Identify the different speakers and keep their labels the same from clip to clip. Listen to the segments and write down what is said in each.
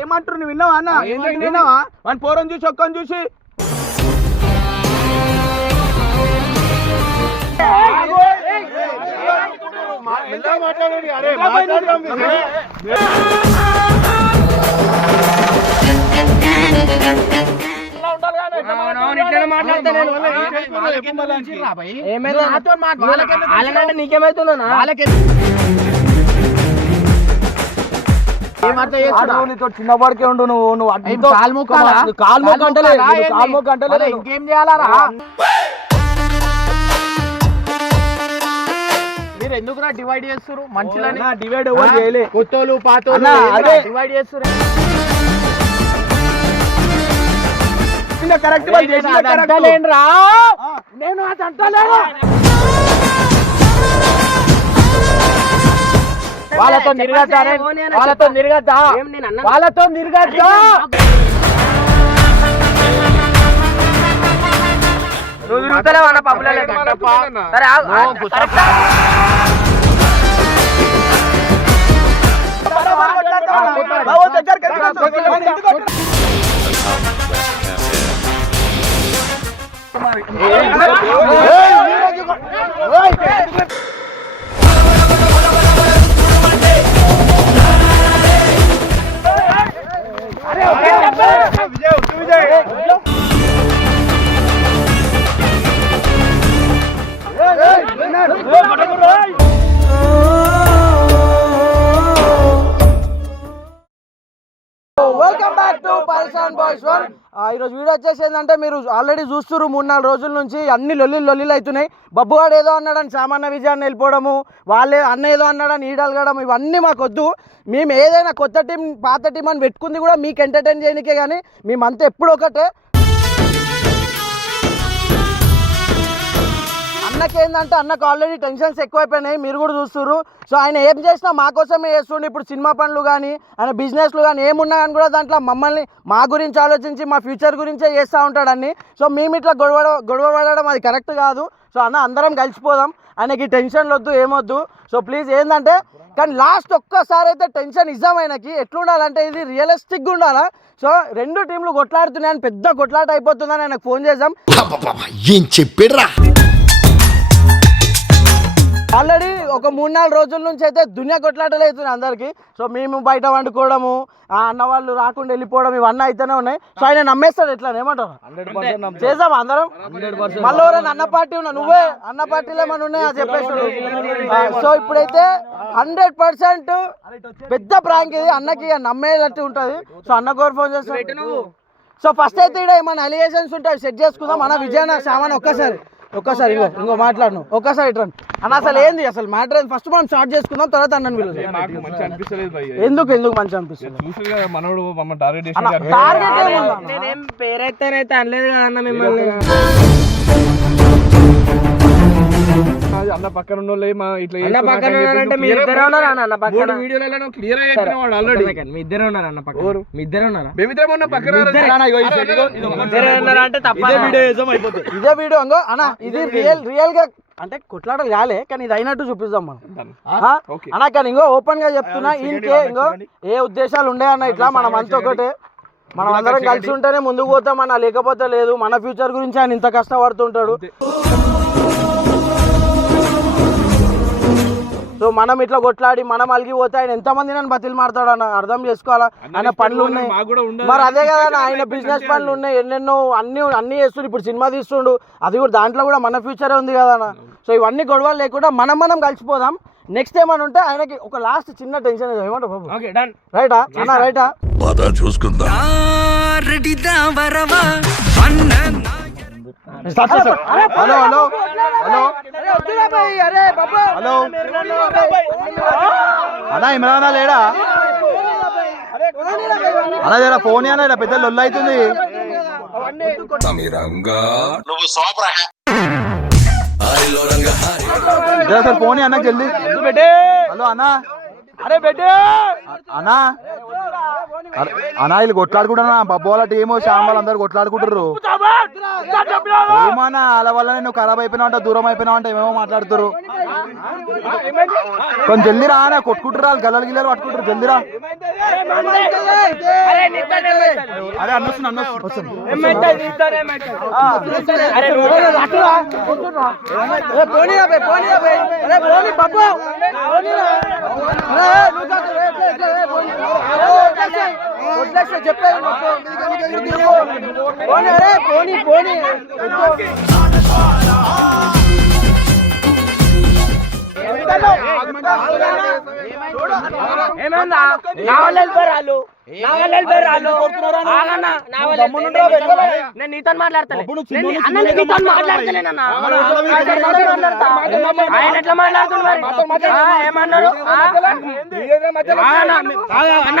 Speaker 1: ఏమంటారు నువ్వు విన్నావా అన్న? విన్నావా? వాని పోరం చూసి ఒక్కని చూసి
Speaker 2: నీకేమైతుందన్నా
Speaker 1: నీతో చిన్నవాడికే ఉండు నువ్వు నువ్వు అడ్డుతో
Speaker 2: కాలు మొక్కాలా?
Speaker 1: కాలు మొక్క అంటలే
Speaker 2: కాలు మొక్కాలా?
Speaker 1: కాలు మొక్క అంటలే
Speaker 2: మళ్ళీ ఇంకేం చేయాలరా? ఎందుకురా డివైడ్ చేస్తారు మనుషులని
Speaker 1: డివైడ్ ఎవరు చేయలే.
Speaker 2: కొత్తోళ్ళు పాతోళ్ళు
Speaker 1: అన్నా, అదే.
Speaker 2: డివైడ్ చేస్తారు
Speaker 1: కరెక్ట్.
Speaker 2: అంటలేనురా నేను అది అంటలేను వాళ్ళతో నిరగద్దానే వాళ్ళతో నిరగద్దా? వాళ్ళతో నిరగద్దా? నువ్వు తిరుగుతలేవు అన్న పబ్బులలో సరే
Speaker 1: బావ దగ్గరికి వెళ్ళి వాడిని ఎందుకు
Speaker 3: ఈరోజు వీడియో వచ్చేసి ఏంటంటే మీరు ఆల్రెడీ చూస్తున్నారు మూడు నాలుగు రోజుల నుంచి అన్ని లొల్లి లొల్లిలు అవుతున్నాయి. బబ్బుగాడు ఏదో అన్నాడని సామాన్య విజయాన్ని వెళ్ళిపోవడము వాళ్ళే అన్న ఏదో అన్నాడని ఈడలగడం ఇవన్నీ మాకు వద్దు మేము ఏదైనా కొత్త టీం పాత టీం అని పెట్టుకుంది కూడా మీకు ఎంటర్టైన్ చేయడానికే కానీ మేమంతా ఎప్పుడు ఒకటే అన్నకి ఏంటంటే అన్నకు ఆల్రెడీ టెన్షన్స్ ఎక్కువైపోయినాయి మీరు కూడా చూస్తున్నారు సో ఆయన ఏం చేసినా మా కోసమే చేస్తుండే. ఇప్పుడు సినిమా పనులు కానీ ఆయన బిజినెస్లు కానీ ఏమున్నా కానీ కూడా దాంట్లో మమ్మల్ని మా గురించి ఆలోచించి మా ఫ్యూచర్ గురించే చేస్తూ ఉంటాడని సో మేము ఇట్లా గొడవ గొడవ పడడం అది కరెక్ట్ కాదు. సో అన్న అందరం కలిసిపోదాం. ఆయనకి టెన్షన్లు వద్దు ఏమొద్దు. సో ప్లీజ్ ఏంటంటే కానీ లాస్ట్ ఒక్కసారి అయితే టెన్షన్ ఇద్దాం ఆయనకి. ఎట్లుండాలంటే ఇది రియలిస్టిక్గా ఉండాలా? సో రెండు టీంలు కొట్లాడుతున్నాయని పెద్ద కొట్లాట అయిపోతుందని ఆయనకు ఫోన్ చేద్దాం
Speaker 4: ఏం చెప్పిడ్రా?
Speaker 3: ఆల్రెడీ ఒక మూడు నాలుగు రోజుల నుంచి అయితే దునియా కొట్లాటలు అవుతున్నాయి అందరికి. సో మేము బయట వండుకోవడము ఆ అన్న వాళ్ళు రాకుండా వెళ్ళిపోవడం ఇవన్నీ అయితేనే ఉన్నాయి. సో ఆయన నమ్మేస్తాడు ఎట్లా ఏమంటారు? చేద్దాం అందరం? మళ్ళీ ఎవరైనా అన్న పార్టీ ఉన్నా నువ్వే అన్న పార్టీలో ఏమైనా ఉన్నాయా చెప్పేస్తాడు సో ఇప్పుడైతే హండ్రెడ్ పర్సెంట్ పెద్ద ప్రాంక్ ఇది అన్నకి నమ్మేటట్టు ఉంటుంది. సో అన్న కోరు ఫోన్ చేస్తాడు. సో ఫస్ట్ అయితే ఇక్కడ ఏమైనా అలిగేషన్స్ ఉంటాయి సెట్ చేసుకుందాం. అన్న విజయన సామాన్ ఒక్కసారి. ఒక్కసారి ఇంకో ఇంకో మాట్లాడను. ఒక్కసారి ఇట్లా అన్న అసలు ఏంది? అసలు మ్యాటర్ ఏంది? ఫస్ట్ మనం స్టార్ట్ చేసుకుందాం తర్వాత అన్నని
Speaker 1: భయ్య.
Speaker 3: ఎందుకు ఎందుకు మంచి అనిపిస్తుంది
Speaker 1: మనోడు మమ్మల్ని టార్గెట్
Speaker 3: టార్గెట్?
Speaker 2: నేనేం పేరైతేనైతే అనలేదు కదా అన్న మిమ్మల్ని.
Speaker 1: అన్న పక్కన ఉన్న వాళ్ళే మా ఇట్లా
Speaker 2: అన్న
Speaker 1: చేస్తున్నారు
Speaker 2: పక్కన
Speaker 1: అని చెప్పి
Speaker 2: ఉన్నారంటే మీ
Speaker 1: clear
Speaker 2: ఇద్దరే ఉన్నారు. అన్న, అన్న పక్కన?
Speaker 1: మూడు వీడియోలలో క్లియర్గా చెప్పిన వాడు ఆల్రెడీ
Speaker 2: మీ ఇద్దరే ఉన్నారు అన్న పక్కన?
Speaker 1: ఎవరు?
Speaker 2: మీ ఇద్దరే ఉన్నారా?
Speaker 1: మేమిద్దరం ఉన్న పక్కన
Speaker 2: ఇద్దరే. ఉన్నారా? అంటే తప్ప.
Speaker 3: ఇదే వీడియో ఇంకో అన్న ఇది రియల్ రియల్గా అంటే కొట్లాటలు కాలే కానీ ఇది అయినట్టు చూపిస్తాం మనం. ఆ?
Speaker 1: ఓకే.
Speaker 3: అన్న కానీ ఇంకో ఓపెన్గా చెప్తున్నా ఇంకే ఇంకో ఏ ఉద్దేశాలు ఉండే అన్న ఇట్లా మనం అంతా ఒకటే. మనం అందరం కలిసి ఉంటేనే ముందుకు పోతాం అన్న లేకపోతే లేదు మన ఫ్యూచర్ గురించి ఆయన ఇంత కష్టపడుతుంటాడు. సో మనం ఇట్లా కొట్లాడి మనం అలిగిపోతే ఆయన ఎంతమంది నన్ను బతిలు మాడతాడు అన్న అర్థం చేసుకోవాలా? ఆయన పనులు ఉన్నాయి. మరి అదే కదా అన్న, ఆయన బిజినెస్ పనులు ఉన్నాయి. ఎన్నెన్నో అన్ని అన్ని చేస్తుండు. ఇప్పుడు సినిమా తీస్తుండు. అది కూడా దాంట్లో కూడా మన ఫ్యూచరే ఉంది కదా అన్న. సో ఇవన్నీ గొడవలు లేకుండా మనం మనం కలిసిపోదాం. నెక్స్ట్ ఏమైనా ఉంటే ఆయనకి ఒక లాస్ట్ చిన్న టెన్షన్ బాబు?
Speaker 2: ఓకే డన్
Speaker 3: రైటా అన్న రైటా
Speaker 4: పద చూసుకుందా
Speaker 1: హలో హలో హలో హలో అన్నా ఇమ్రాన్ లేడా? అన్నా జరా ఫోన్ అన్న పెద్ద లొల్లు అవుతుంది. అసలు పోనీ అన్న జల్దీ. హలో అన్న. అరే అన్నా అన్నా వీళ్ళు కొట్లాడుకుంటున్నా బబ్బు వాళ్ళ టీము శ్యామ్ వాళ్ళందరూ కొట్లాడుకుంటారు ఏమన్నా వాళ్ళ వల్ల నేను ఖరాబ్ అయిపోయినా ఉంటా దూరం అయిపోయినా ఉంటా ఏమేమో మాట్లాడుతారు కొంచెం జల్దీ రా అన్న కొట్టుకుంటారు వాళ్ళు గల్లలు గిల్లలు పట్టుకుంటారు జల్దీ రా. అరే అన్నొస్తుంది అన్నొస్తుంది
Speaker 3: పోనీరా బే. అరే, పోనీ, బాబు. ఏ, పోనీ. అరే. పోనీ, అరే, పోనీ,
Speaker 2: ఏమైందా నా వాళ్ళు వెళ్ళిపోయారు వాళ్ళు నా వాళ్ళు వెళ్ళిపోయారు వాళ్ళు ఆగన్నా, నా వాళ్ళు వెళ్ళిపోయారు. నేను నీతో మాట్లాడతాను అన్న నేను నీతో మాట్లాడతలేనన్నా ఆయన ఎట్లా మాట్లాడుతుంది మరి? ఏమన్నారు? అన్న.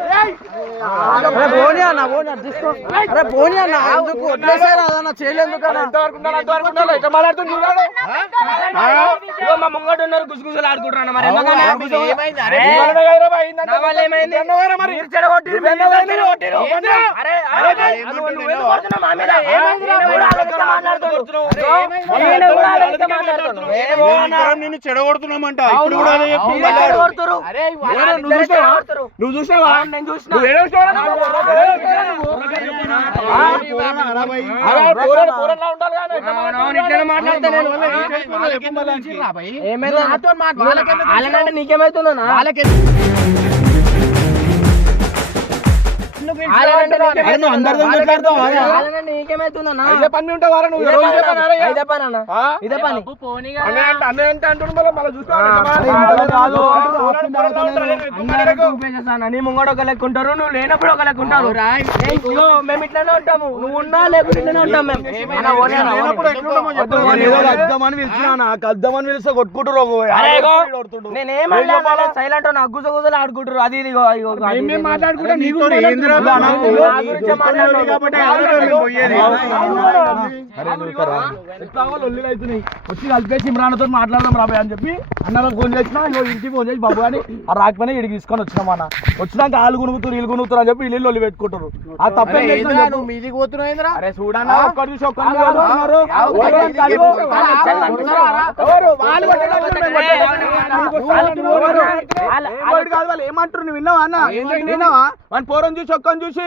Speaker 3: అరే పోనీ అన్న తీసుకో. అరే పోనీ అన్న ఎందుకు? వదిలేసారు? అదన్న చేయలేందుకు అన్న
Speaker 2: ఇగో మా ముంగట ఉన్నారు గుసగుసలు ఆడుకుంటున్నారు మరి. ఎందుకన్నా? అరే, నా వల్ల ఏమైంది? మీరు? చెడగొట్టిర్రు, మీరు చెడగొట్టిర్రు. అరే, అరే, నువ్వు-
Speaker 1: చెడగొడుతున్నామంట ఇప్పుడు కూడా చూసావా?
Speaker 2: నేను చూసిన.
Speaker 1: నువ్వు ఏడో చూడరా? ఆ? అరే, పోరాడు, పోరాడులా ఉండాలి కానీ ఇట్లా
Speaker 2: అవునవును, ఇట్లనే మాట్లాడతా నేను. ఏమైంది? వాళ్ళనంటే నీకేమైతుందన్నా?
Speaker 1: నువ్వు అందరితో మాట్లాడతావా?
Speaker 2: నీకేమైతుందన్నా?
Speaker 1: ఇదే పని నువ్వు
Speaker 2: ఇదే
Speaker 1: రోజు ఇదే
Speaker 2: పని
Speaker 1: పని అరే?
Speaker 2: అన్న. ఇదే పని అన్న.
Speaker 1: ఆ?
Speaker 2: ఇదే పని
Speaker 1: అన్నయ్య అంటే అన్నయ్య అంటే అంటుండు మళ్ళీ మళ్ళీ చూస్తావా?
Speaker 2: అరే,
Speaker 1: ఇంతలో
Speaker 2: ఇంతలో
Speaker 1: కాదు.
Speaker 2: కాదు.
Speaker 1: పోరాడులా ఉంటారు. ఎక్కువ
Speaker 2: అందరూ
Speaker 1: మాట్లాడకు.
Speaker 2: ఉపయోగిస్తాను నీ ముంగడు ఒక లెక్క ఉంటారు నువ్వు లేనప్పుడు ఒక లెక్క ఉంటారు ఏయ్, మేము ఇట్లనే ఉంటాము నువ్వు ఉన్నా లేకపోతే ఇట్లనే ఉంటాం మేము అన్న, ఓనే అన్న, ఓనే.
Speaker 1: అద్దామని పిలిచినా అద్దామని పిలిస్తే కొట్టుకుంటారు
Speaker 2: అరే, ఇగో, సైలెంట్ నా గుజ గుజలు ఆడుకుంటారు అది ఇది ఇగో, ఇగో, అది ఇది.
Speaker 1: మాట్లాడుకుంటే నీకు
Speaker 2: నా గురించే మాట్లాడుతున్నావు.
Speaker 1: కాబట్టి ఆడవాళ్ళు పోయేది. వాళ్ళు. వచ్చి కలిపేసి ఇమ్రాన్తో మాట్లాడదాం రాబాయ్ అని చెప్పి అన్నలకు ఫోన్ చేసినా ఇగో ఇంటికి ఫోన్ చేసి బాబు అని ఆ రాకపోయినా ఇడికి తీసుకొని వచ్చినాం అన్న వచ్చినాక ఆలు గునుగుతారు వీళ్ళు గునుగుతారు అని చెప్పి వీళ్ళు లొల్లి పెట్టుకుంటారు ఆ తప్పేం.
Speaker 3: మీదికి
Speaker 1: చూసి? వాళ్ళు వాళ్ళు ఏమంటారు నువ్వు విన్నావా అన్న విన్నావా వాని పోరని చూసి ఒక్కని చూసి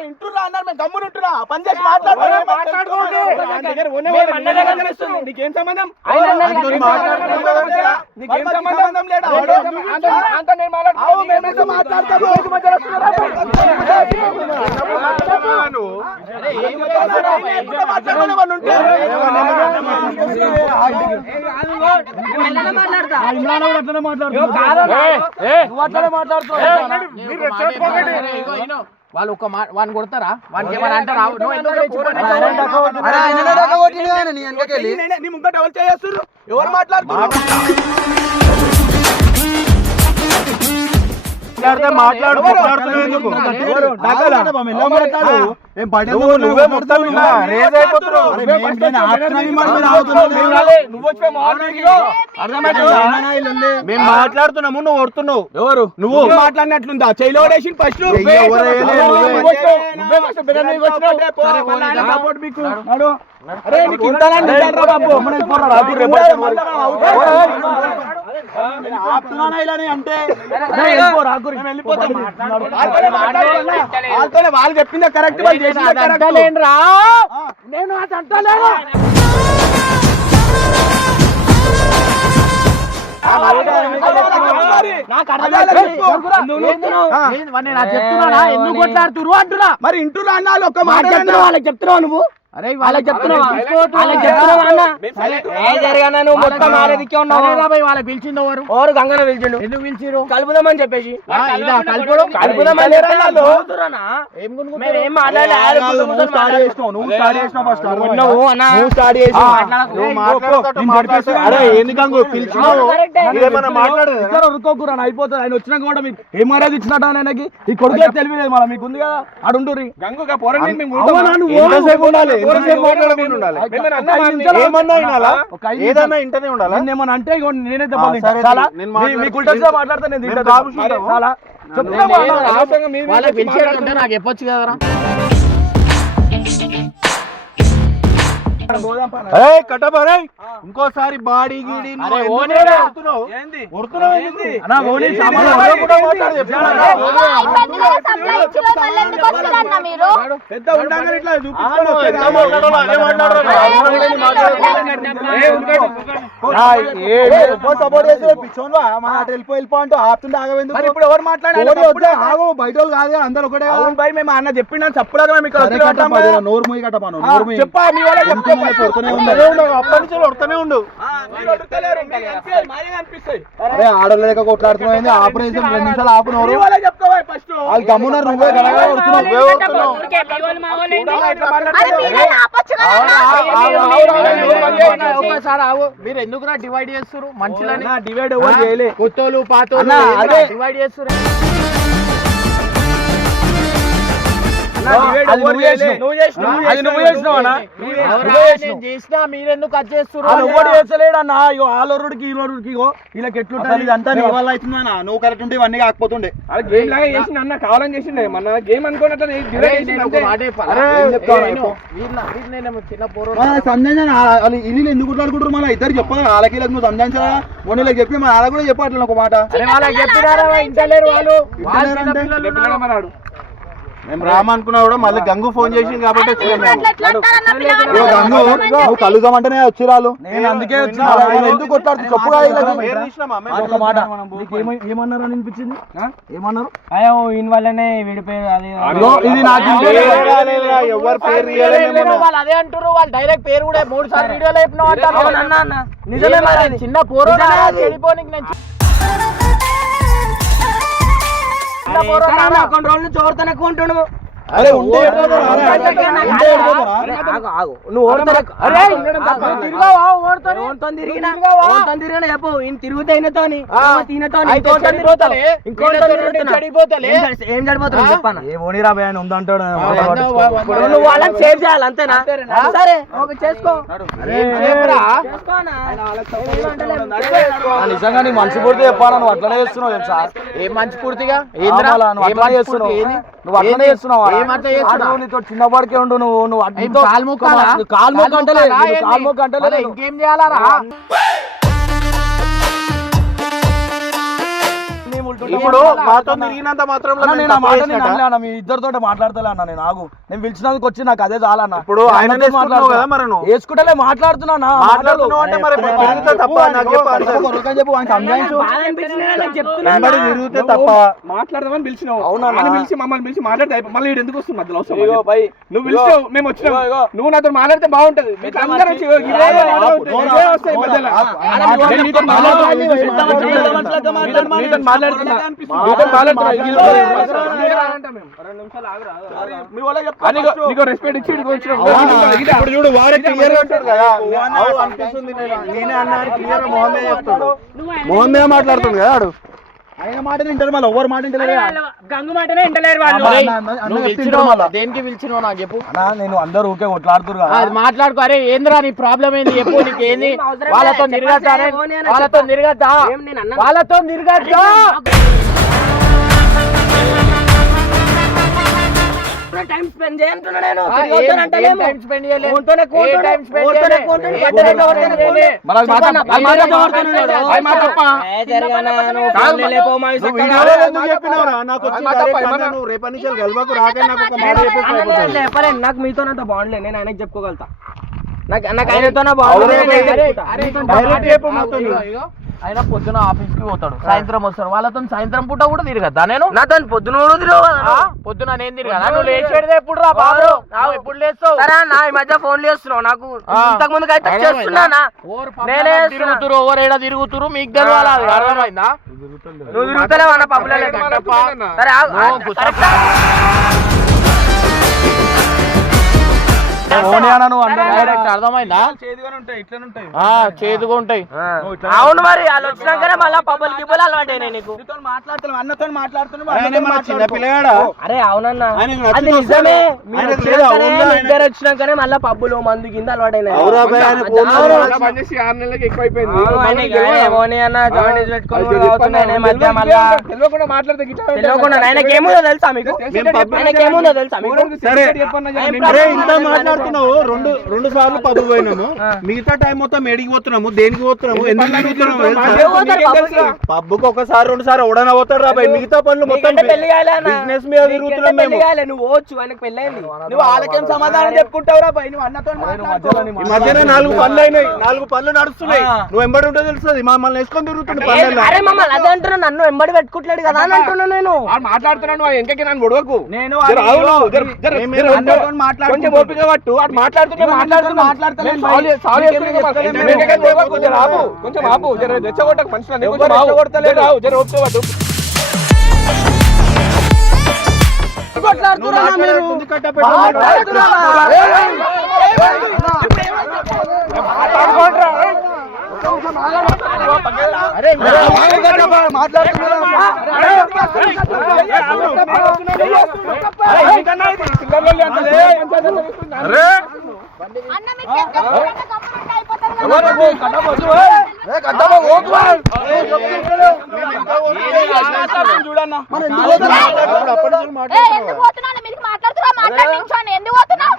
Speaker 1: ఇంటున్నా అన్నారు మేము గమ్మున ఉంటున్నా పని చేసి మాట్లాడుకోండి. నీకేం సంబంధం? నీకేం. సంబంధం? లేదా అంత నేను? మాట్లాడమని వాళ్ళు ఉంటే
Speaker 3: వాళ్ళు ఒక వాడిని కొడతారా వానికి ఏమైనా అంటారా నువ్వు ఎందుకు
Speaker 1: నీ ముంగట ఎవరు చేస్తారు మాట్లాడుతున్నారు మాట్లాడు మేము మాట్లాడుతున్నాము నువ్వు కొడుతున్నావు ఎవరు? నువ్వు మాట్లాడినట్లుందా? చైలో పడేసి ఫస్ట్. నువ్వే ఫస్ట్ బిర్యానీ
Speaker 5: అరే నీకు ఇంతలా నిండారా బాబు రాకు, రేపు. ఆపుతున్నానా అంటే. వాళ్ళతోనే వాళ్ళు చెప్పిందే కరెక్ట్ వాళ్ళు కరెక్ట్
Speaker 6: అంటలేనురా నేను అది అంటలేను నేను చెప్తున్నా ఎందుకు కొట్లాడుతురు అంటున్నా
Speaker 5: మరి ఇంటున్నా అన్నాళ్ళు ఒక్క మాట
Speaker 6: వాళ్ళకి చెప్తున్నావు నువ్వు
Speaker 2: అరే
Speaker 6: వాళ్ళకి చెప్తున్నావా?
Speaker 2: వాళ్ళకి చెప్తున్నావా? అన్న? ఏ జరగానా? నువ్వు మొత్తం ఆరేదికే ఉన్నావు.
Speaker 6: వాళ్ళకి పిలిచింది ఎవరు
Speaker 2: ఓరు గంగన పిలిచిండు.
Speaker 6: ఎందుకు పిలిచిరు
Speaker 2: కలుపుదామని చెప్పేసి.
Speaker 6: ఇదా కలుపుడు
Speaker 2: కలుపుదామని చెప్పేసి కలుపుతుర్రనా?
Speaker 6: ఏం కొనుక్కుంటారు?
Speaker 2: మేము ఏం మాట్లాడలే, ఆడ గుడ్డు
Speaker 5: నువ్వు
Speaker 2: ముద్దలు
Speaker 5: స్టార్ట్
Speaker 2: మాట్లాడు.
Speaker 5: చేసినావు నువ్వు స్టార్ట్ చేసినావు ఫస్ట్
Speaker 2: నువ్వు అన్న.
Speaker 5: నువ్వు స్టార్ట్ చేసినావు.
Speaker 2: మాట్లాడకు.
Speaker 5: నువ్వు మాట్లాడకు. నేను జరిపేస్తున్నా. అరే ఎందుకంగు పిలిచినావు
Speaker 2: కరెక్టే.
Speaker 5: ఇదేమన్నా మాట్లాడు. ఇద్దరు ఉరుకోకురా అయిపోతుంది. ఆయన వచ్చినాక కూడా మీకు ఏం మర్యాద ఇచ్చినట్టు ఆయనకి? ఈ కొడుకే తెలియలేదు మళ్ళీ మీకు ఉంది కదా? ఆడుండ్రి
Speaker 1: గంగుగా పోరండి మేము ఉండాలి ఏదన్నా. ఇంటనే ఉండాలా?
Speaker 5: నేను ఏమన్నా అంటే ఇగో నేనే దెబ్బలు
Speaker 6: నాకు చెప్పొచ్చు కదరా.
Speaker 1: ఏయ్, కట్టబా, రేయ్. ఇంకోసారి బాడీ గీడి
Speaker 5: పెద్ద ఇట్లా సపోర్ట్ మా అటు వెళ్ళిపో వెళ్ళిపో అంటూ ఆపుతుంటే ఆగవేందుకు మరి ఇప్పుడు ఎవరు మాట్లాడారు ఆగు బయట వాళ్ళు కాదు అందరు ఒకటే అవును భయ్ మేము అన్న చెప్పిండ మేము ఇక్కడ.
Speaker 1: నోరు మూయి
Speaker 5: ఆ, చెప్పా మీ వాళ్ళే చెప్తే
Speaker 1: కొడుతూనే ఉండు. అప్పటి నుంచి కొడుతూనే ఉండు అరే ఆడోళ్ళ లెక్క కొట్లాడుతున్నావు ఆపరేషన్ రెండు నిమిషాలు ఆపు నోరు వాళ్ళు గమ్మున్నారు నువ్వే గడగా కొడుతున్నావు
Speaker 6: ఒకసారి ఆవు మీరు ఎందుకురా డివైడ్ చేస్తారు మనుషులని
Speaker 5: డివైడ్ ఎవరు చేయలే.
Speaker 6: కొత్తోళ్ళు పాతోళ్ళు
Speaker 5: అన్నా, అదే.
Speaker 6: డివైడ్ చేస్తారు చేసినా మీరెందుకు కట్ చేస్తారు
Speaker 5: వాళ్ళు ఎవ్వడు చేస్తలేడు అన్న. ఇగో ఆలొరుడికి ఈలొరుడికి ఇగో వీళ్ళకి ఎట్లుంటుంది ఇదంతా నీ వల్ల అవుతుందన్నా నువ్వు కరెక్ట్ ఉంటే ఇవన్నీ కాకపోతుండే.
Speaker 1: అరే గేమ్ లాగా చేసిన అన్న కావాలని చేసిండే. మన గేమ్
Speaker 6: చెప్పాలా? వీళ్ళ-
Speaker 5: వాళ్ళు ఇల్లు ఎందుకు కొట్లాడుకుంటారు మళ్ళీ? ఇద్దరు చెప్పదు వాళ్ళకి నువ్వు సందేశించరా మొన్న చెప్పి మన వాళ్ళకి కూడా చెప్పట్లేదు ఒక మాట.
Speaker 6: చెప్పినారా? ఇంటలేరు వాళ్ళు.
Speaker 1: మేము రామనుకున్నా కూడా మళ్ళీ గంగు ఫోన్ చేసింది కాబట్టి
Speaker 5: గంగు నువ్వు కలుద్దామంటేనే వచ్చి రాళ్ళు నేను అందుకే వచ్చిన? ఎందుకు కొట్లాడుతూ చెప్పు మాట. ఏమన్నారు అని అనిపించింది? ఆ? ఏమన్నారు?
Speaker 2: అయ్యో ఈయన వల్లనే విడిపోయి అది
Speaker 5: ఇగో, ఇది నాకు
Speaker 1: పేరు ఎవరు.
Speaker 6: వాళ్ళు అదే అంటారు వాళ్ళు డైరెక్ట్ పేరు కూడా మూడు సార్లు వీడియోలో చెప్పిన
Speaker 2: అవును అన్న అన్న. నిజమే మరి.
Speaker 6: చిన్న పోరో. చెడిపోనికి నేను
Speaker 2: అన్న? కొన్ని రోజుల నుంచి ఓడుతానే కొంటున్నావు
Speaker 5: అరే ఉంటే
Speaker 2: నువ్వు ఓడతానే తిరిగినా చెప్పు ఈయన తిరుగుతే ఈయనతోని. ఏం
Speaker 5: ఏ అని ఉందంటాడు
Speaker 2: నువ్వు వాళ్ళని సేవ్ చేయాలి అంతేనా సరే ఓకే చేసుకో
Speaker 5: నిజంగా నీ మనసు పూర్తి చెప్పాలా నువ్వు అట్లనే చేస్తున్నావు తెలుసా
Speaker 6: ఏం మంచి పూర్తిగా
Speaker 5: నువ్వు
Speaker 6: ఏం
Speaker 5: అట్లనే
Speaker 6: మంచి
Speaker 5: చేస్తున్నావు చిన్నప్పటికే ఉండు నువ్వు నువ్వు అట్-
Speaker 6: ఏం
Speaker 5: నీతో-
Speaker 6: కాలు
Speaker 1: ఇప్పుడు మాతో తిరిగినంత మాత్రం
Speaker 5: అన్న, నేను ఆ మాట అన్న, మీ ఇద్దరితో మాట్లాడతలే అన్న నేను ఆగు. నేను పిలిచినందుకు వచ్చి నాకు అదే చాలన్న
Speaker 1: ఇప్పుడు ఆయన?
Speaker 5: వేసుకుంటలే మాట్లాడుతున్నా. అన్న.
Speaker 1: తిరిగితే తప్ప.
Speaker 7: మాట్లాడదామని పిలిచినావు. పిలిచి మమ్మల్ని పిలిచి మాట్లాడితే మళ్ళీ ఎందుకు వస్తుంది మధ్యలో అవసరం నువ్వు పిలిచావు మేము వచ్చినాం.
Speaker 5: ఇగో, ఇగో.
Speaker 7: నువ్వు నాతో మాట్లాడితే బాగుంటది. మీకు అందరూ వస్తాయి మధ్యలో. మాట్లాడుతున్నా, నీకు- రెస్పెక్ట్ ఇచ్చి.
Speaker 1: ఇప్పుడు చూడు వారే క్లియర్ అనిపిస్తుంది నేను- క్లియర్ చెప్తాడు. మాట్లాడుతుంది కదా
Speaker 5: ఆయన మాట వింటారు మళ్ళీ ఎవరు మాట వింటలేరు కదా.
Speaker 2: గంగు మాటనే వింటలేరు వాళ్ళు
Speaker 5: అన్న, అన్న, అన్న, అన్న
Speaker 6: నువ్వు
Speaker 5: చెప్తే
Speaker 6: పిలిచినావు
Speaker 5: వింటారు మళ్ళా.
Speaker 6: దేనికి పిలిచినావు నాకు చెప్పు
Speaker 5: అన్న, నేను అందరూ ఊకే కొట్లాడుతురు కదా
Speaker 6: అది మాట్లాడుకో అరే ఏందిరా నీ ప్రాబ్లం ఏంది చెప్పు నీకు ఏంది
Speaker 2: ఏం అవసరం
Speaker 6: వాళ్ళతో
Speaker 2: లేదు.
Speaker 6: తిరగద్దా
Speaker 2: అని
Speaker 6: వాళ్ళతో. తిరగద్దా
Speaker 2: ఏం నేను అన్నాను?
Speaker 6: వాళ్ళతో తిరగద్దా
Speaker 2: టైం స్పెండ్ చేయంటున్నా నేను?
Speaker 8: నాకు
Speaker 2: మీతోనంత బాగుండలే నేను ఆయనకి చెప్పుకోగలుగుతా. నాకు నాకు ఆయనతోనే
Speaker 3: ఆయన పొద్దున ఆఫీస్కి పోతాడు సాయంత్రం వస్తాడు. వాళ్ళతో సాయంత్రం పూట కూడా తిరగద్దా నేను
Speaker 2: నాతో పొద్దున కూడా.
Speaker 3: పొద్దున నేను తిరగదా నువ్వు లేచి పెడితే ఎప్పుడు రా బాబు? ఎప్పుడు లేస్తావు?
Speaker 2: సరే అన్న ఈ మధ్య ఫోన్లు చేస్తున్నావు. నాకు. ఇంతకు ముందుకు అయితే? చేస్తున్నానా నేనే.
Speaker 3: తిరుగుతురు ఓవర్ ఏడా తిరుగుతురు? మీకు తెలవాలి అది. అర్థమైందా?
Speaker 2: నువ్వు తిరుగుతలేవు అన్న. సరే
Speaker 3: అర్థమైందా?
Speaker 1: చేదుగానే ఉంటాయి ఇట్లనే ఉంటాయి.
Speaker 3: ఆ చేదుగా ఉంటాయి.
Speaker 2: ఆ. అవును మరి వాళ్ళు వచ్చినాకనే మళ్ళీ పబ్బులు గిబ్బలు అలవాటైనా నీకు.
Speaker 1: మాట్లాడుతున్నావు అన్నతో మాట్లాడుతున్నావు.
Speaker 2: అరే అవునన్నా. అది నిజమే. మీరు? వచ్చినాకనే? ఇద్దరు మళ్ళీ పబ్బులు మందు కింద అలవాటైనా
Speaker 8: అవురా భయ్, ఆయన ఫోన్
Speaker 2: అవును.
Speaker 8: లో
Speaker 7: అలా బంద్ చేసి ఆరు నెలలకి ఎక్కువైపోయింది.
Speaker 2: ఓని అన్న జాయింట్ పెట్టుకొని
Speaker 7: అయితే
Speaker 2: కూడా అవుతున్నాయి
Speaker 7: చెప్పన్నా,
Speaker 2: మధ్య
Speaker 7: తెలియదు,
Speaker 2: మళ్ళా.
Speaker 7: తెలియకుండా మాట్లాడితే గిట్లా అంటే
Speaker 2: తెలియకుండా ఆయనకి ఏముందో తెలుసా మీకు? తెలుసా మీకు?
Speaker 8: సరే. మాట్లాడుతున్నావు రెండు రెండు సార్లు పబ్బు పోయినాము. మిగతా టైం మొత్తం ఎడికి పోతున్నాము దేనికి పోతున్నాము ఎందుకు? పబ్బుకి ఒకసారి రెండు సార్లు ఎవడైనా పోతాడు రా భయ్. మిగతా పనులు మొత్తం. బిజినెస్ మీద తిరుగుతున్నాం మేము.
Speaker 2: నువ్వు పోవచ్చు ఆయనకు పెళ్ళైంది
Speaker 1: నువ్వు వాళ్ళకేం సమాధానం చెప్పుకుంటావురా భయ్? నువ్వు అన్నతో
Speaker 8: ఈ మధ్యన నాలుగు పనులు అయినాయి. నాలుగు పనులు నడుస్తున్నాయి. నువ్వు ఎంబడి ఉంటే తెలుస్తుంది. మమ్మల్ని వేసుకొని తిరుగుతుంది
Speaker 2: అరే మమ్మల్ని అదే అంటున్నా నన్ను వెంబడి పెట్టుకుంటలేడు కదా అని అంటున్నా నేను.
Speaker 7: వాడు వెనకకి నన్ను గొడవకు
Speaker 1: నేను
Speaker 7: కొంచెం ఓపిక పట్టు. మాట్లాడుతుంటే వెనకకి
Speaker 1: చెప్తలేను.
Speaker 7: గొడవకు, జర ఆపు కొంచెం ఆపు. జర రెచ్చగొట్టకు మనుషులని కొంచెం ఆగు.
Speaker 1: రెచ్చగొడతలేరు.
Speaker 7: జర ఓపిక పట్టు.
Speaker 8: నువ్వు
Speaker 6: ఎందుకు పోతున్నావు మాట్లాడుతున్నా ఎందుకు పోతున్నావు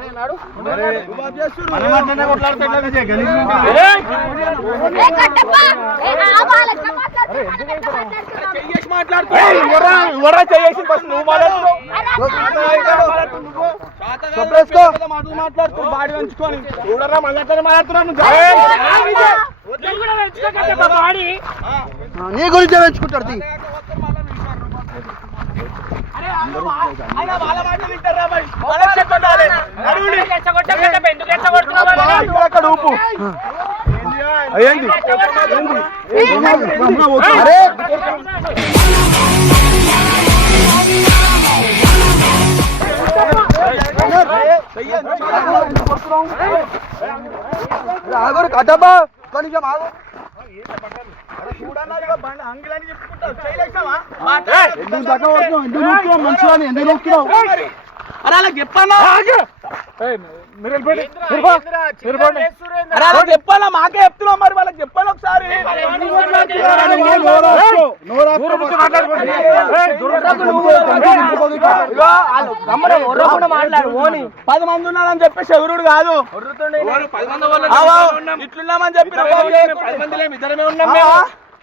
Speaker 8: అట్లనే కొట్లాడితే ఎట్లా విజయ్? గలీజ్గా ఉంటుంది.
Speaker 6: ఏ, కట్టప్ప. ఏ, ఆ వాళ్ళకి మాట్లాడుతున్నా, మనం ఎంత మాట్లాడుతున్నాం?
Speaker 7: ఎవరా చేసి ఫస్ట్ నువ్వు మాట్లాడుతున్నావు
Speaker 6: అరే,
Speaker 8: చెప్పేసుకో.
Speaker 1: మాట్లాడుతూ బాడీ పెంచుకొని
Speaker 7: చూడరా మళ్ళీ అట్లనే మాట్లాడుతున్నావు
Speaker 8: నీ గురించే పెంచుకుంటాడు తీ.
Speaker 1: ఆయన వాళ్ళ మాటలు వింటారా భయ్? వాళ్ళకి చెప్పండి. నడువుని. అబ్బా, అక్కడ ఊపు ఏంది
Speaker 8: అరే ఆగురు కట్టబ్బా కొంచెం ఆగు ఎందుకు దగ్గర? ఎందుకు నూకుతున్నావు?
Speaker 1: అరే అలా
Speaker 7: మీరు
Speaker 1: చెప్పాలా? మాకే చెప్తున్నావు మరి వాళ్ళకి చెప్పాలి ఒకసారి.
Speaker 2: మాట్లాడు
Speaker 1: పది మంది ఉన్నారని చెప్పేసి ఎవరుడు కాదు. ఇట్లున్నామని చెప్పి.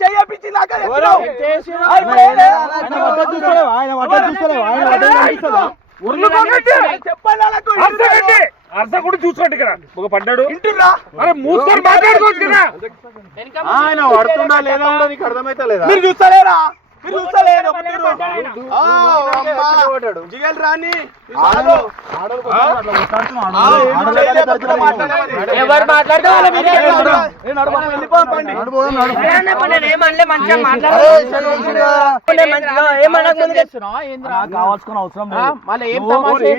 Speaker 1: చెయ్యి వేపించిందాక ఎత్తినావు. ఆ, ఇప్పుడు ఏం లేదు. ఉరుముకోకండి. చెప్పండి వాళ్ళకు.
Speaker 7: అర్ధకుడు చూసుకోండి ఇక్కడ. ఒక పడ్డాడు? అరే మూసుకొని మాట్లాడుకోవచ్చు కదా
Speaker 8: ఆయన పడుతుండా లేదా కూడా నీకు అర్థమైతే లేదా?
Speaker 1: మీరు చూస్తలేరా? మీరు చూస్తలేరు? అమ్మా. జిగేల్ రాని
Speaker 2: ఎవరు మాట్లాడితే వాళ్ళ మీదకే వెళ్తున్నా.
Speaker 1: ఏ నడు బాబు, వెళ్ళిపోదాం పండి.
Speaker 2: నేను ఏమనలే మంచిగా మాట్లాడు ఏమనక ముందు
Speaker 1: నాకు కావాల్సిన అవసరం లేదు
Speaker 2: మళ్ళీ ఏం
Speaker 1: ఓన్లీ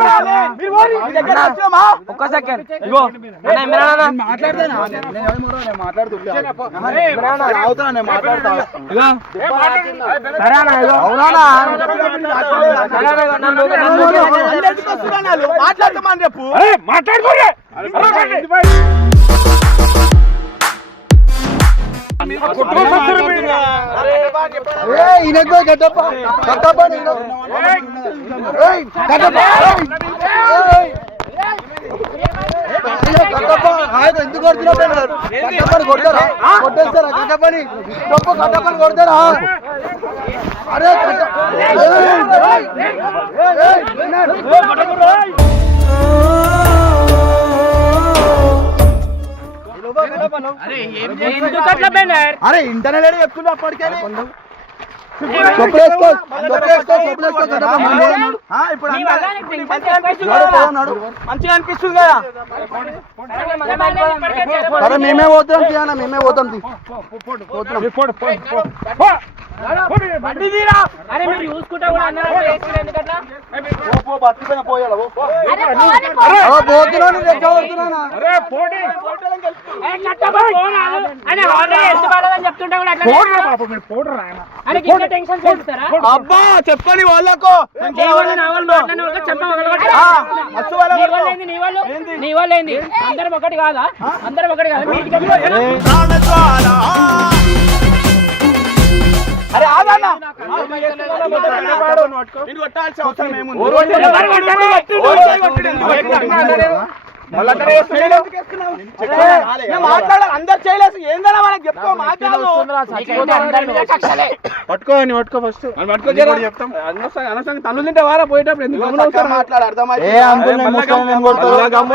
Speaker 1: రాలే. మీరు ఓన్లీ మీ దగ్గర వచ్చామా?
Speaker 2: ఒక్క సెకండ్ ఇగో అన్న ఇమ్రాన్ అన్న
Speaker 8: అవుతా నేను మాట్లాడతా
Speaker 2: సరే అన్న ఇగో
Speaker 1: అవునా?
Speaker 2: సరే అన్న, ఇగో నన్ను ఒక- నన్ను ఒక-
Speaker 1: అందరికీ వస్తున్నాను వాళ్ళు. మాట్లాడతామని చెప్పు
Speaker 7: అరే మాట్లాడుకోరే
Speaker 3: ఎందుకు కొడుతున్నారు కొడతారా? కొట్టేస్తారా? కట్టపని గొప్ప కట్టపని కొడతారా? అరే కట్ట- ఏయ్, ఏయ్, ఏయ్, ఏయ్,
Speaker 2: ఎందుకు అట్లా బెనర్
Speaker 1: అరే ఇంటర్నెట్ చెప్తున్నా అప్పటికే
Speaker 3: చెప్పులేసుకో, చెప్పులేసుకో, చెప్పులేసుకో,
Speaker 1: మంచిగా అనిపిస్తుంది కదా?
Speaker 3: సరే మేమే పోతాం మేమే పోతాం
Speaker 2: అరే మీరు చూసుకుంటా కూడా అన్నారు ఎందుకట్లా
Speaker 1: అబ్బా చెప్పని వాళ్ళకు
Speaker 2: నీ అందరం ఒకటి కాదా అందరం ఒకటి కాదా
Speaker 1: అరే ఆగన్నా నేను కొట్టాల్సిన అవసరం ఏముంది? అందరు చేయలేదు ఏందన్నా మనకి చెప్పుకో మాట్లాడు
Speaker 2: నీకైతే అందరి మీద కక్షలే
Speaker 8: పట్టుకో అని పట్టుకో ఫస్ట్
Speaker 7: చెప్తాం అనవసరంగా అనవసరంగా తల్లు తింటే వారా పోయేటప్పుడు ఎందుకు గమ్మున
Speaker 1: చక్కగా
Speaker 7: ఉంటారు?
Speaker 1: మాట్లాడు అర్థమైంది
Speaker 3: ఏ అంకుల్ నేను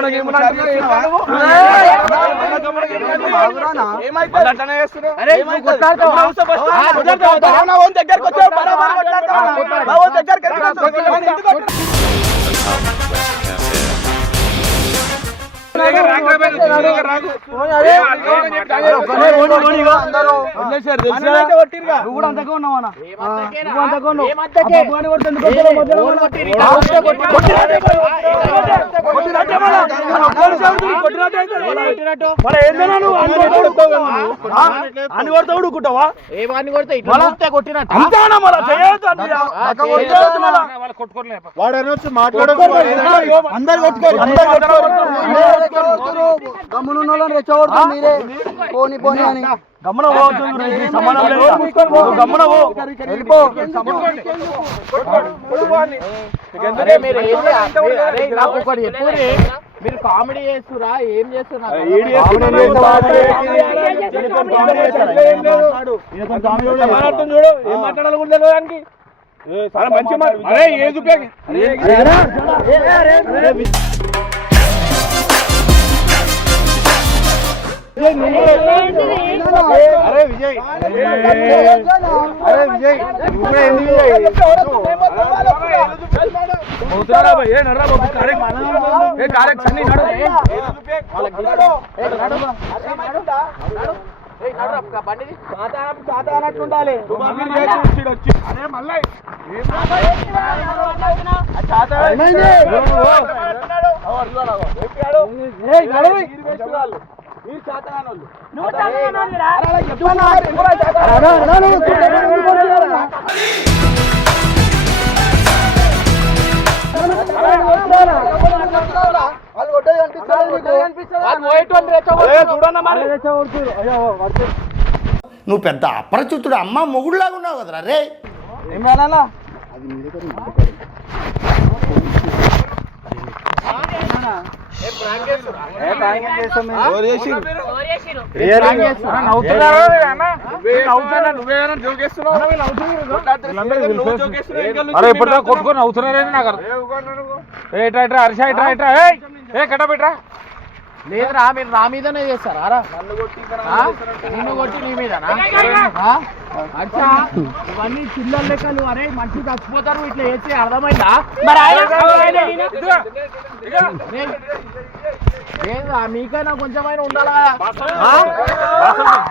Speaker 7: నువ్వు
Speaker 3: కూడా ఉన్నావా ఉన్నావు కొడితే
Speaker 1: కొట్టినట్టే? అంతేనా మళ్ళా? మళ్ళా.
Speaker 7: వాళ్ళు కొట్టుకోలే
Speaker 8: వాడు అనొచ్చు మాట్లాడకూడదు
Speaker 3: అందరు కొట్టుకోరు అందరు కొట్టుకోరు గమ్మునున్న వాళ్ళని రెచ్చగొడుతుంది మీరే. పోని పోని అని.
Speaker 2: కామెడీ చేస్తురా? ఏం చేస్తున్నా
Speaker 7: మాట్లాడుతుంది చూడు ఏం దానికి మంచి అరే
Speaker 8: అరే విజయ్ అరే విజయ్ నువ్వు ఎందుకు?
Speaker 1: పోతున్నారా భయ్? ఏ నడరా బాబు, కారెక్. ఏ కారెక్, సన్నీ నడు.
Speaker 3: కనిపిస్తలేదు నీకు?
Speaker 1: ఏ, చూడన్నా మరి.
Speaker 4: నువ్వు పెద్ద అపరిచితుడు అమ్మ మొగుడులాగా ఉన్నావు కదరా రే.
Speaker 3: ఏం రానా
Speaker 9: ఎవరు చేసిర్రు?
Speaker 1: అరే ఇప్పుడు కొట్టుకొని అవుతున్నారని నాకు ఏట్రా ఏ ఇట్రా ఇట్రా హర్ష ఇట్రా ఇట్రా. ఏ కట్ట పెట్టరా
Speaker 3: లేదురా మీరు నా మీదనే చేస్తారా రా ఆ? నిన్ను కొట్టి నీ మీదనా ఆ? అచ్చా ఇవన్నీ చిల్లర లెక్క నువ్వు అరే మనిషి చచ్చిపోతారు ఇట్లా చేస్తే అర్థమైందా
Speaker 10: మరి.
Speaker 3: లేదురా మీకైనా కొంచెమైనా ఉండాలి?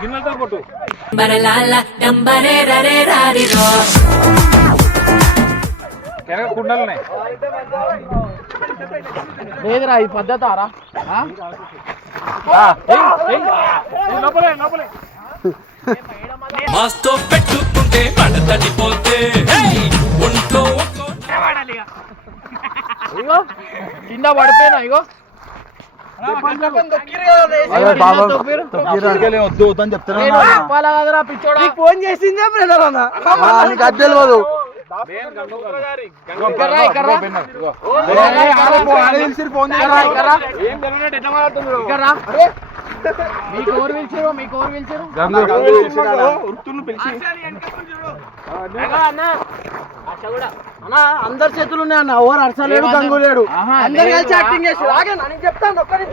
Speaker 1: గిన్నెలతో కొట్టు కుండలున్నాయి
Speaker 3: లేదురా ఈ పద్ధతి రా
Speaker 11: మాస్తో పెట్టుకుంటే
Speaker 3: ఇగో ఫోన్ చేసిందే బ్రదర్ అన్న. అద్దెలు అందరి చేతులు ఉన్నాయి అన్న. ఎవరు అరసలేడు గంగులేడు అందరు కలిసి యాక్టింగ్ చేసి చెప్తాను
Speaker 9: ఒక్కరి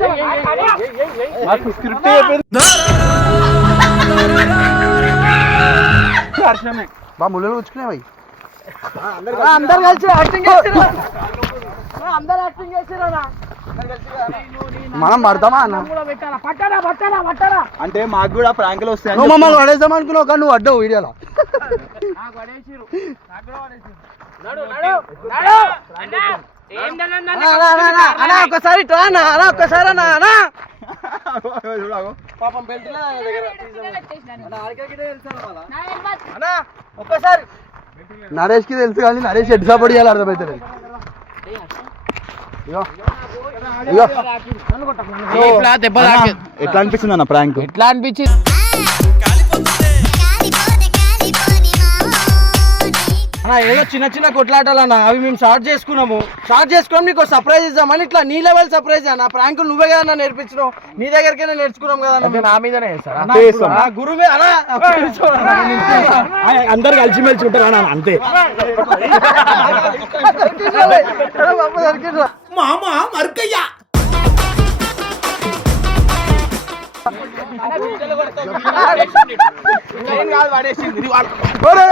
Speaker 9: ముళ్ళు
Speaker 3: వచ్చుకునే అందరు కలిసి యాక్టింగ్ చేసిరు ఆ, అందరు యాక్టింగ్ చేసిరన్నా
Speaker 9: మనం పడతామా అన్న?
Speaker 3: పెట్టారా పట్టరా పట్టరా పట్టరా.
Speaker 9: అంటే మాకు కూడా ప్రాంకులు వస్తాయి నువ్వు మమ్మల్ని పడేద్దాం అనుకున్నావు కానీ నువ్వు అడ్డావు వీడియోలో.
Speaker 3: అన్నా, అన్నా, అన్నా, అన్నా, అన్నా, ఒక్కసారి అన్న అన్నా ఒక్కసారి అన్న అన్నా. పాపం బెల్ట్ అన్నా ఒక్కసారి.
Speaker 9: నరేష్కి తెలుసు కానీ నరేష్ ఎడ్ సపోర్ట్ చేయాలి ఇగో. ఎట్లా అనిపిస్తుంది అన్న ప్రాంక్
Speaker 3: ఎట్లా అనిపించింది? ఏదో చిన్న చిన్న కొట్లాటాలు అన్న అవి మేము షార్ట్ చేసుకున్నాము. షార్ట్ చేసుకొని నీకు సర్ప్రైజ్ ఇద్దామని ఇట్లా నీ లెవెల్ సర్ప్రైజ్ అన్న. ప్రాంకులు నువ్వే కదా నేర్పించినావు. నీ దగ్గరికైనా నేర్చుకున్నాం కదా అన్న. నా మీదనే గురువే అన్న.
Speaker 9: అందరు కలిసి మెలిసి ఉంటారు అన్న అంతే.
Speaker 1: నడుము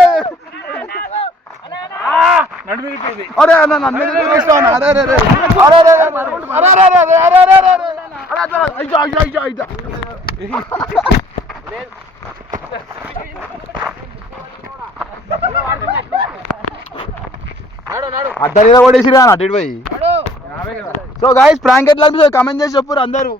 Speaker 1: విరిపోయింది.
Speaker 9: అరే అన్న నన్ను ఎందుకు చూపిస్తావు అన్న? అరే అరే అరే. అరే అరే అరే. అరే అరే అరే అరే అరే అరే అరే అరే. అరే అరే అరే. అయ్యో అయ్యో అయ్యో అయ్యో. అడ్డ అటు పోయి సో గాయస్ ప్రాంక్ ఎట్లా అనిపిస్తుంది కమెంట్ చేసి చెప్పురు అందరూ